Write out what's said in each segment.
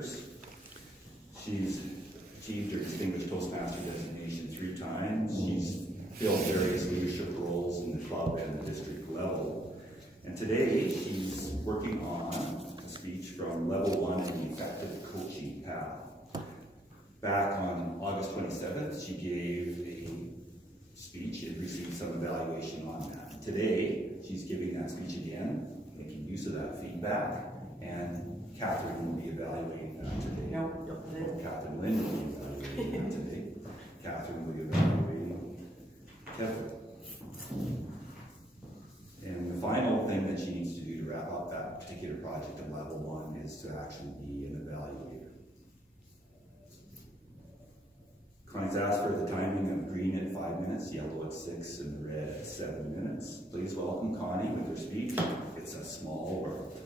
Toastmasters. She's achieved her Distinguished Toastmaster designation 3 times. She's filled various leadership roles in the club and the district level. And today she's working on a speech from Level 1 in the Effective Coaching Path. Back on August 27th, she gave a speech and received some evaluation on that. Today, she's giving that speech again, making use of that feedback, and Catherine will be evaluating that today. Catherine Lynn will be evaluating that today. Catherine will be evaluating Kevin. And the final thing that she needs to do to wrap up that particular project at Level 1 is to actually be an evaluator. Connie's asked for the timing of green at 5 minutes, yellow at 6, and red at 7 minutes. Please welcome Connie with her speech, It's a Small World.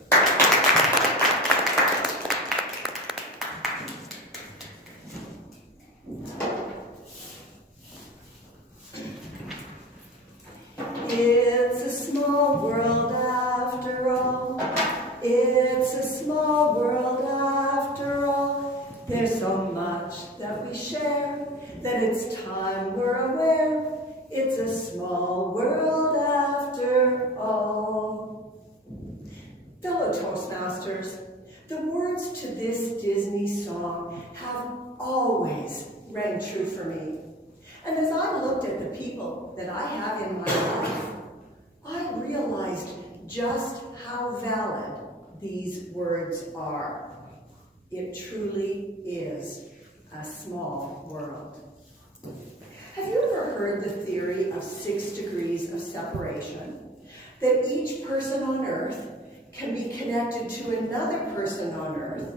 It's a small world after all. It's a small world after all. There's so much that we share that it's time we're aware. It's a small world after all. Fellow Toastmasters, the words to this Disney song have always rang true for me. And as I looked at the people that I have in my life, I realized just how valid these words are. It truly is a small world. Have you ever heard the theory of 6 degrees of separation? That each person on Earth can be connected to another person on Earth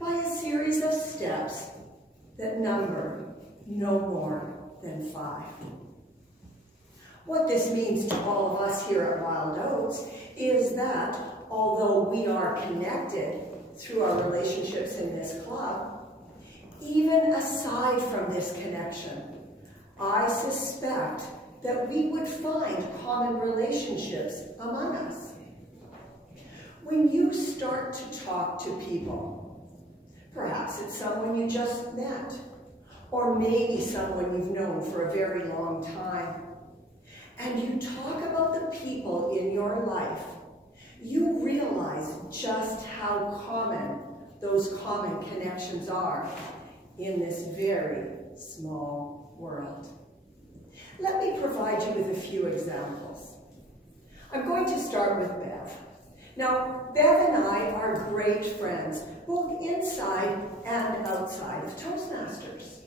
by a series of steps that number no more than 5. What this means to all of us here at Wild Oats is that although we are connected through our relationships in this club, even aside from this connection, I suspect that we would find common relationships among us. When you start to talk to people, perhaps it's someone you just met, or maybe someone you've known for a very long time, and you talk about the people in your life, you realize just how common those common connections are in this very small world. Let me provide you with a few examples. I'm going to start with Bev. Now, Bev and I are great friends, both inside and outside of Toastmasters.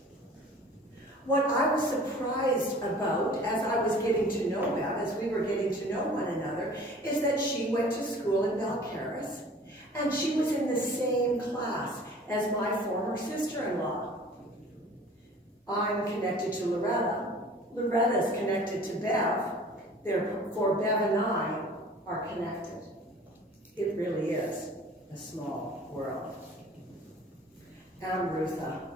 What I was surprised about as I was getting to know Bev, as we were getting to know one another, is that she went to school in Belcaris, and she was in the same class as my former sister-in-law. I'm connected to Loretta. Loretta's connected to Bev. Therefore, Bev and I are connected. It really is a small world. Amrutha.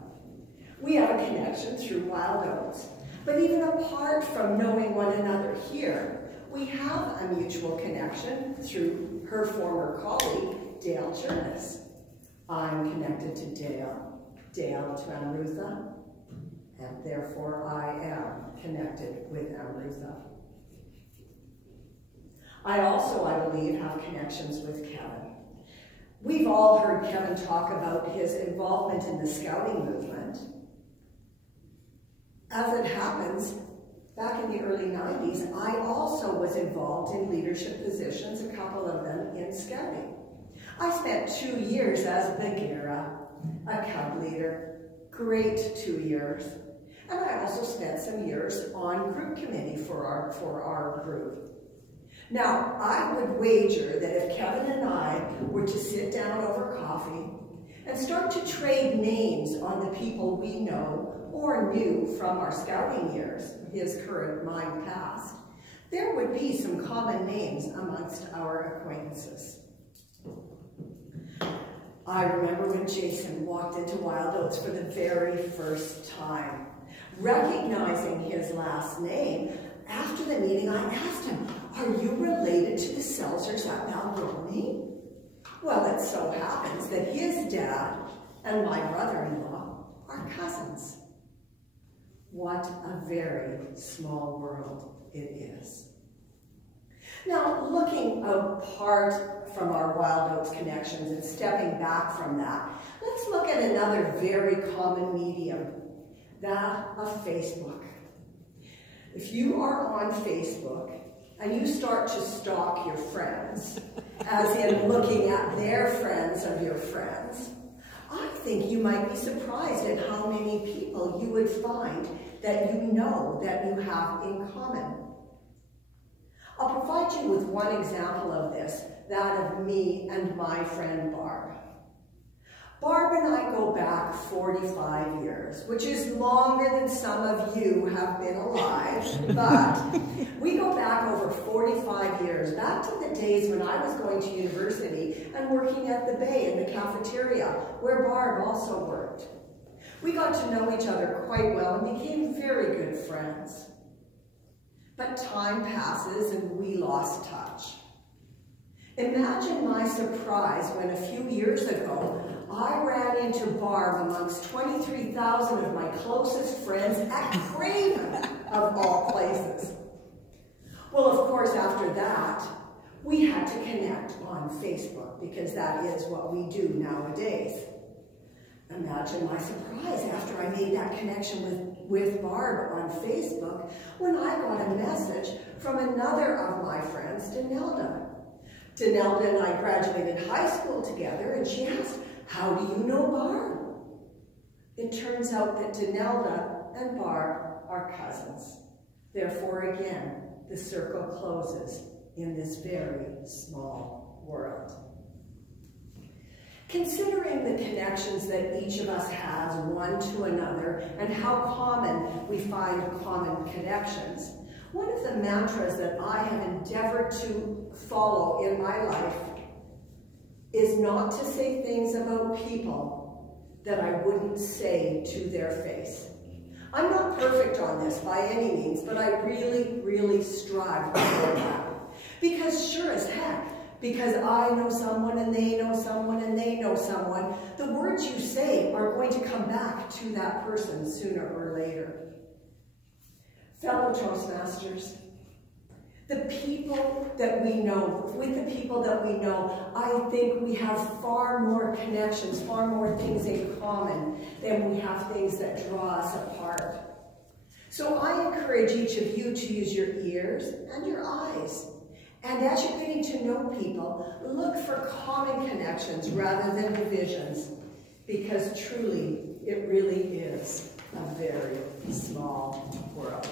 We have a connection through Wild Oats, but even apart from knowing one another here, we have a mutual connection through her former colleague, Dale Jernis. I'm connected to Dale, Dale to Amrutha, and therefore I am connected with Amrutha. I also, I believe, have connections with Kevin. We've all heard Kevin talk about his involvement in the scouting movement. As it happens, back in the early 90s, I also was involved in leadership positions, a couple of them in scouting. I spent 2 years as a Bagheera, a cub leader, great 2 years. And I also spent some years on group committee for our group. Now, I would wager that if Kevin and I were to sit down over coffee and start to trade names on the people we know or knew from our scouting years, his current, mine past, there would be some common names amongst our acquaintances. I remember when Jason walked into Wild Oats for the very first time. Recognizing his last name, after the meeting I asked him, "Are you related to the Seltzers at Balgoni?" Well, it so happens that his dad and my brother-in-law are cousins. What a very small world it is. Now, looking apart from our Wild Oats connections and stepping back from that, let's look at another very common medium, that of Facebook. If you are on Facebook and you start to stalk your friends, as in looking at their friends of your friends, I think you might be surprised at how many people you would find that you know that you have in common. I'll provide you with one example of this, that of me and my friend Barb. Barb and I go back 45 years, which is longer than some of you have been alive, but we go back over 45 years, back to the days when I was going to university and working at the Bay in the cafeteria, where Barb also worked. We got to know each other quite well and became very good friends. But time passes and we lost touch. Imagine my surprise when a few years ago, I ran into Barb amongst 23,000 of my closest friends at Craven, of all places. Well, of course, after that, we had to connect on Facebook because that is what we do nowadays. Imagine my surprise after I made that connection with Barb on Facebook when I got a message from another of my friends, Danelda. Danelda and I graduated high school together, and she asked, "How do you know Barb?" It turns out that Danelda and Barb are cousins. Therefore, again, the circle closes in this very small world. Considering the connections that each of us has one to another and how common we find common connections, one of the mantras that I have endeavored to follow in my life is not to say things about people that I wouldn't say to their face. I'm not perfect on this by any means, but I really, really strive for that. Because sure as heck, because I know someone and they know someone and they know someone, the words you say are going to come back to that person sooner or later. Fellow Toastmasters, the people that we know, with the people that we know, I think we have far more connections, far more things in common than we have things that draw us apart. So I encourage each of you to use your ears and your eyes. And as you're getting to know people, look for common connections rather than divisions, because truly, it really is a very small world.